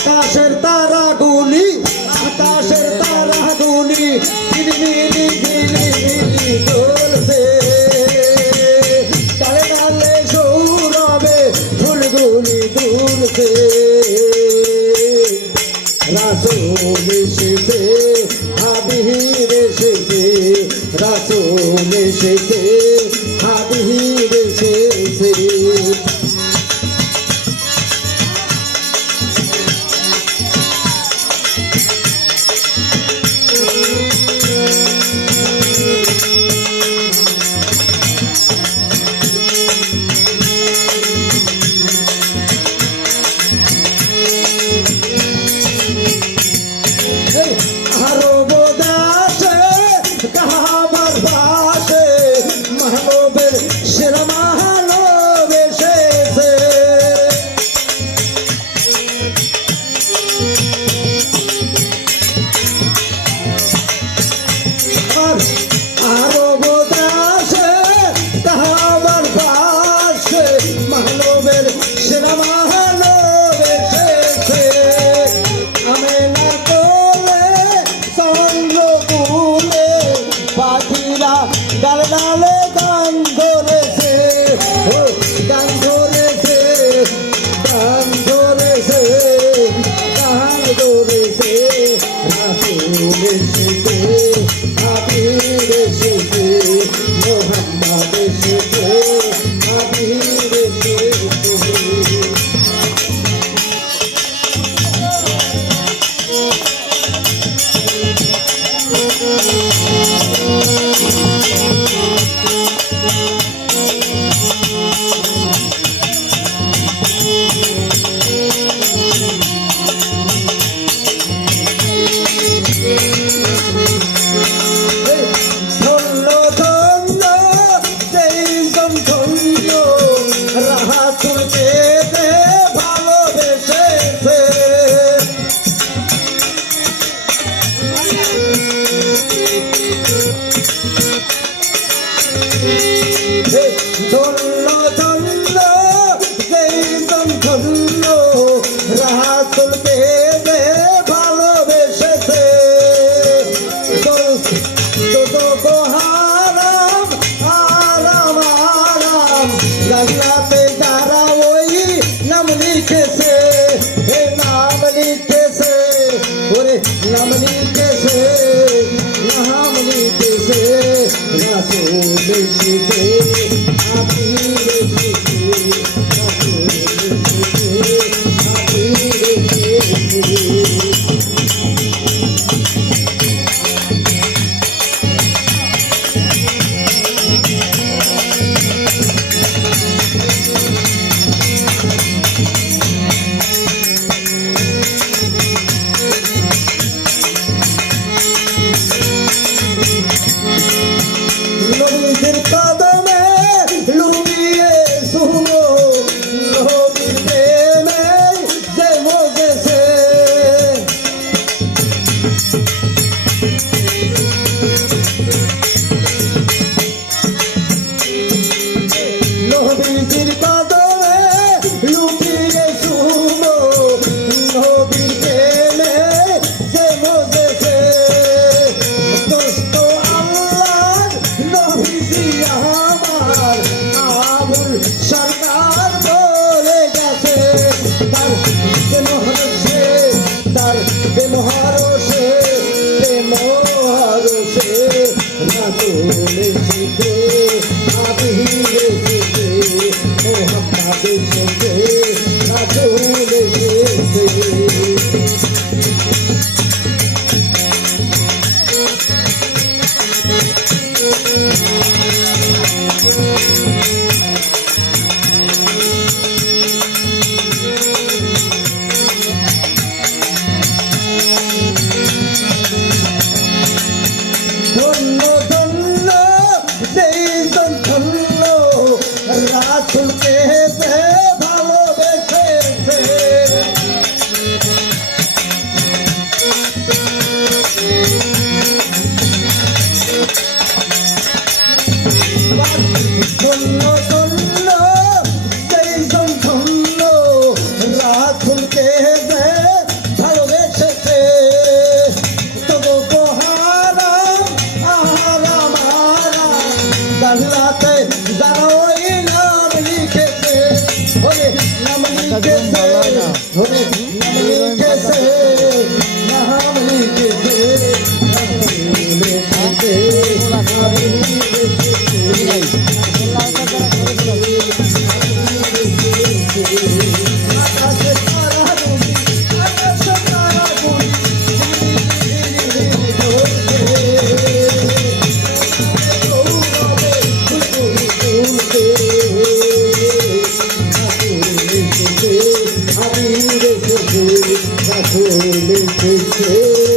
আকাশের তারা গুলি আকাশের তারা গুলি ঝিলমিলি ঝিলমিলি জ্বলছে তালে তালে সৌরবে ফুলগুলি দুলছে রাসুল এসেছে হাবিহির এসেছে, রাসুল রে हमने कैसे यहाँ हमने कैसे रसूल कैसे বলে 啊和面 Hare